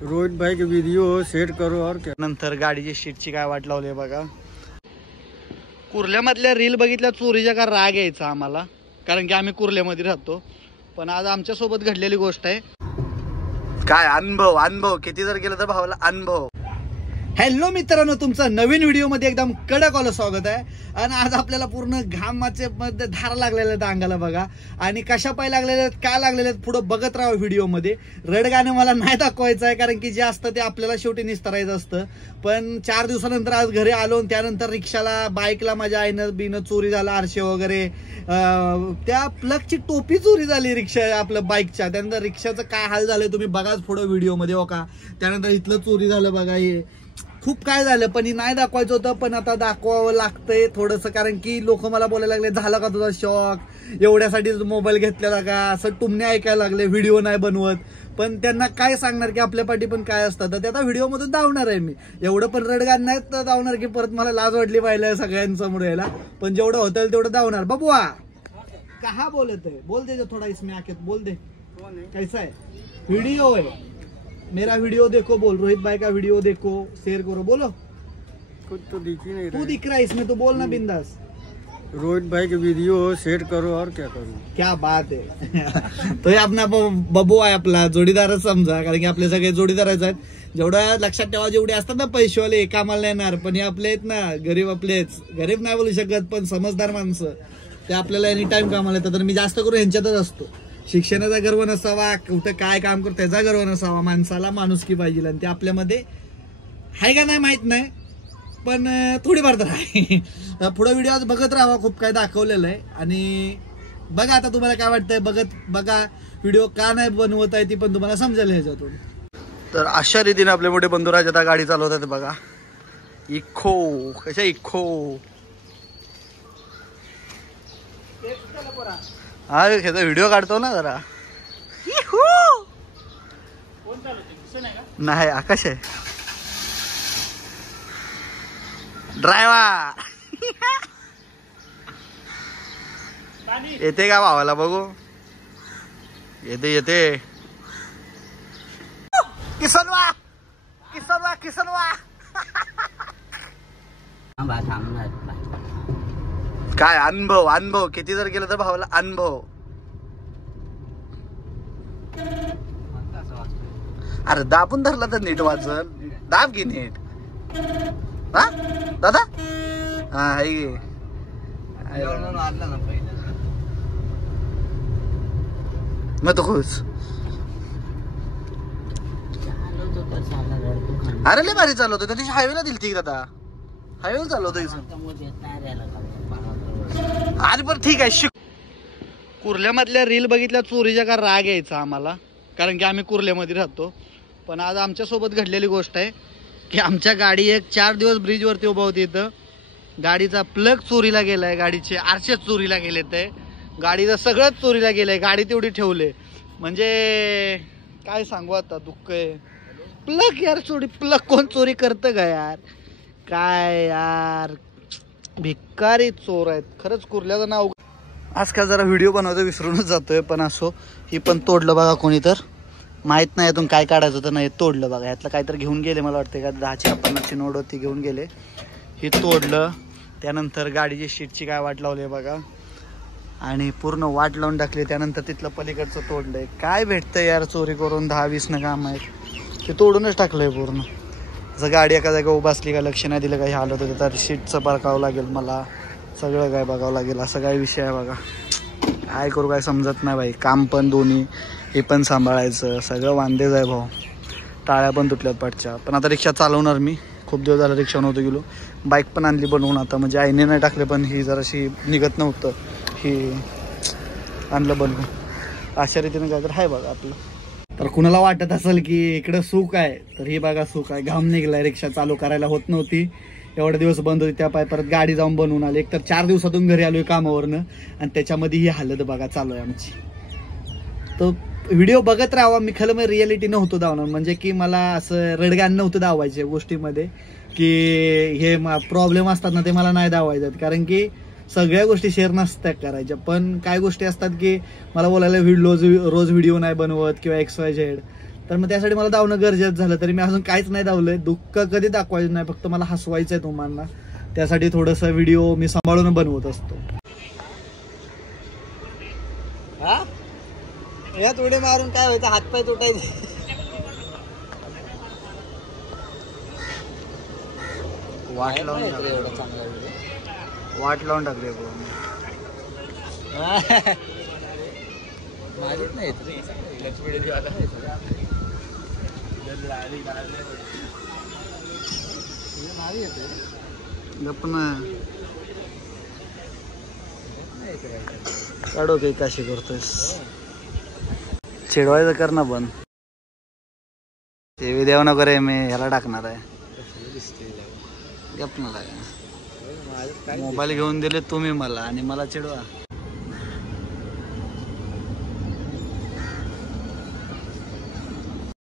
रोहित भाई के video set करो और क्या। नंतर गाडीची शीटची काय वाट लावली बघा। कुर्ल्यामधल्या रील बघितल्या चोरीच्या का राग यायचा आम्हाला, कारण की आम्ही कुर्ल्यामध्ये राहतो। पण आज आमच्या सोबत घडलेली गोष्ट आहे। काय अनुभव किती जर गेलं तर भावाला अनुभव। हॅलो मित्रांनो, तुमचं नवीन व्हिडिओ मध्ये एकदम कडक वाला स्वागत आहे। आणि आज आपल्याला पूर्ण घामाचे मध्ये धार लागलेले आहेत अंगाला बघा। आणि कशा पाय लागलेले आहेत, काय लागलेले आहेत पुढे बघत राहा व्हिडिओ मध्ये। रडगाणं मला नाही दाखवायचं आहे, कारण की जे असतं ते आपल्याला शेवटी निस्तरायचं असतं। पण 4 दिवसानंतर आज घरी आलो, त्यानंतर रिक्षाला बाईकला माझ्या आईनं बिनं चोरी झाला, आरशे वगैरे त्या प्लगची टोपी चोरी झाली रिक्षा आपल्या बाईकच्या। त्यानंतर रिक्षाचं काय हाल झालंय तुम्ही बघाच पुढे व्हिडिओ मध्ये हो का। त्यानंतर इथलं चोरी झालं बघा, हे खूप काय झालं पण हे नाही दाखवायचं होतं, पण आता दाखवावं लागतंय थोडंसं, कारण की लोक मला बोलायला लागले झालं का तुझा शॉक, एवढ्यासाठी मोबाईल घेतलेला का, असं टुमणे ऐकायला लागले, व्हिडिओ नाही बनवत। पण त्यांना काय सांगणार की आपल्या पाठी पण काय असतं, तर त्या व्हिडिओ मधून धावणार आहे मी। एवढं पण रडगाण नाही तर धावणार की परत मला लाज वाटली पाहिजे सगळ्यांसमोर यायला, पण जेवढं होतं तेवढं धावणार। बबुआ कहा बोलत है, बोल दे जो थोड़ा इसमें आके बोल दे कैसा है वीडियो है, मेरा वीडियो देखो बोल, रोहित भाई का वीडियो देखो, शेयर करो, बोलो। कुछ तो दिख ही नहीं रहा, तू दिख रहा है इसमें तो बोलना बिंदास। रोहित भाई के वीडियो शेयर करो और क्या करूं। क्या बात है तो अपना बबू आहे आपला जोडीदारच समजा, कारण की आपले सगळे जोडीदारच आहेत। जेवढं लक्षात ठेवा, जेवढे असतात ना पैसेवाले कामाला येणार, पण हे आपले आहेत ना गरीब, आपलेच गरीब नाही बोलू शकत पण समजदार माणसं, ते आपल्याला एनी टाइम कामाला येतात। तर मी जास्त करून यांच्यातच असतो। शिक्षणाचा गर्व नसावा, कुठं काय काम करतो त्याचा गर्व नसावा, माणसाला माणुसकी पाहिजे, आणि ते आपल्यामध्ये आहे का नाही माहित नाही, पण थोडीफार तर आहे। पुढे व्हिडिओ बघत राहा, खूप काय दाखवलेलं आहे। आणि बघा आता तुम्हाला काय वाटतंय, बघा व्हिडिओ का नाही बनवत आहे ती पण तुम्हाला समजेल ह्याच्यातून। तर अशा रीतीने आपले मोठे बंधू राज आता गाडी चालवतात बघा। इको कशा इको हा व्हिडिओ काढतो ना जरा। नाही आकाश आहे ड्रायव्हर। येते का भावाला बघू, येते किसनवा काय अनुभव किती जर गेलं तर भावाला अनुभव। अरे दाबून धरला तर नीट वाजल, दाब घे नीट। हा दादा हा मग तो खुश। अरे लय भारी चालवतो त्या दिवशी, हायवेला दिली ती दादा, हायवेला चालवतो। अरे बरं ठीक आहे। कुर्ल्यामधल्या रील बघितल्या चोरीच्या का राग यायचा आम्हाला, कारण की आम्ही कुर्ल्यामध्ये राहतो। पण आज आमच्या सोबत घडलेली गोष्ट आहे की आमच्या गाडी एक 4 दिवस ब्रिज वरती उभा होती, इथं गाडीचा प्लग चोरीला गेलाय, गाडीचे आरशे चोरीला गेलेत आहे, गाडीचं सगळंच चोरीला गेलंय, गाडी तेवढी ठेवले म्हणजे काय सांगू आता, दुःख आहे। प्लग यार प्लग कोण चोरी करतं का यार, काय यार भिकारी चोर आहेत खरंच। कुर्ल्याचं नाव आजकाल जरा व्हिडिओ बनवतो विसरूनच जातोय, पण असो ही पण तोडलं बघा कोणी, तर माहित नाही यातून काय काढायचं तर नाही, तोडलं बघा। यातलं काहीतरी घेऊन गेले, मला वाटतं का 10ची 50ची नोट होती घेऊन गेले, हे तोडलं। त्यानंतर गाडीची शीटची काय वाट लावली बघा, आणि पूर्ण वाट लावून टाकली। त्यानंतर तिथलं पलीकडचं तोडलंय। काय भेटतंय यार चोरी करून, 10-20 न काम आहेत, ते तोडूनच टाकलंय पूर्ण। जर गाडी एका जागा उभा असली का, लक्ष नाही दिलं काही हालत होतं तर शीटचं बघावं लागेल मला, सगळं काय बघावं लागेल, असा काय विषय आहे बघा। काय करू काय समजत नाही भाई, काम पण दोन्ही, हे पण सांभाळायचं, सगळं वांदेच आहे भाऊ। टाळ्या पण तुटल्यात पाठच्या, पण आता रिक्षा चालवणार मी, खूप दिवस झालं रिक्षा नव्हतं गेलो। बाईक पण आणली बनवून आता, म्हणजे आईने नाही टाकले पण ही जराशी निघत नव्हतं, ही आणलं बनवून। अशा रीतीने काय तर आहे बघा आपलं। तर कुणाला वाटत असेल की इकडं सुख आहे, तर ही बघा सुख आहे। घाम निघलाय, रिक्षा चालू करायला होत नव्हती, एवढे दिवस बंद होती, त्या पाय परत गाडी जाऊन बनवून आली। एक तर 4 दिवसातून घरी आलोय कामावरनं, आणि त्याच्यामध्ये ही हालत बघा चालू आहे आमची। तो व्हिडिओ बघत राहावा, मी खरं मग रियालिटी नव्हतं दावणार, म्हणजे की मला असं रडगाण नव्हतं दावायचे गोष्टीमध्ये, की हे प्रॉब्लेम असतात ना ते मला नाही दावायचं, कारण की सगळ्या गोष्टी शेअर नसतात करायच्या, पण काय गोष्टी असतात की मला बोलायला रोज व्हिडिओ नाही बनवत किंवा XYZ, तर मग त्यासाठी मला धावणं गरजेचं झालं. तरी मी अजून काहीच नाही धावलंय. दुःख कधी दाखवायचं नाही, फक्त मला हसवायचंय तुम्हाला. त्यासाठी थोडंसं व्हिडिओ मी सांभाळून बनवत असतो. यात उडी मारून काय व्हायचं, हातपाय तुटायचे. वाट लावून टाकले माझीच नाही काढो काही काशी करतोयस, चिडवायचं कर ना बंद. ते देव नको रे, मी ह्याला टाकणार आहे. गप ना, मोबाईल घेऊन दिले तुम्ही मला आणि मला चिडवा.